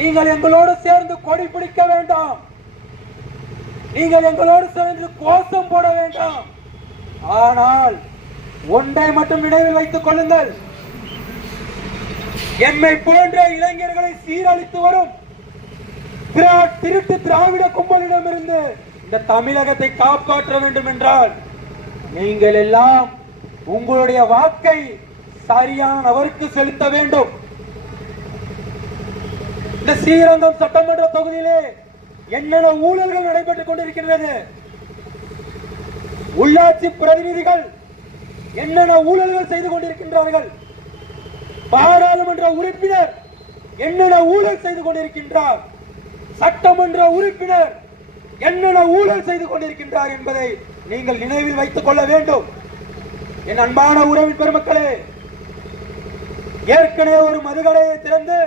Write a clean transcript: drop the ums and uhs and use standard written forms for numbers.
நீங்கள் எங்களோடு சேர்ந்து கொடி பிடிக்க வேண்டாம், நீங்கள் எங்களோடு சேர்ந்து கோஷம் போட வேண்டாம். ஆனால் ஒன்றை மட்டும் நினைவில் வைத்துக் கொள்ளுங்கள், எம்மை போன்ற இளைஞர்களை சீரழித்து வரும் திருட்டு திராவிட கும்பலிடமிருந்து இந்த தமிழகத்தை காப்பாற்ற வேண்டும் என்றால் நீங்கள் எல்லாம் உங்களுடைய வாக்கை சரியான நபருக்கு செலுத்த வேண்டும். இந்த ஸ்ரீரங்கம் சட்டமன்ற தொகுதியிலே என்னென்ன ஊழல்கள் நடைபெற்றுக் கொண்டிருக்கின்றது, உள்ளாட்சி பிரதிநிதிகள் என்னென்ன ஊழல்கள் செய்து கொண்டிருக்கின்றார்கள், பாராளுமன்ற உறுப்பினர் என்னென்ன ஊழல் செய்து கொண்டிருக்கின்றார், சட்டமன்ற உறுப்பினர் என்னென்ன ஊழல் செய்து கொண்டிருக்கின்றார் என்பதை நீங்கள் நினைவில் வைத்துக் கொள்ள வேண்டும். என் அன்பான உறவின் பெருமக்களே, ஏற்கனவே ஒரு மதுக்கடையை திறந்து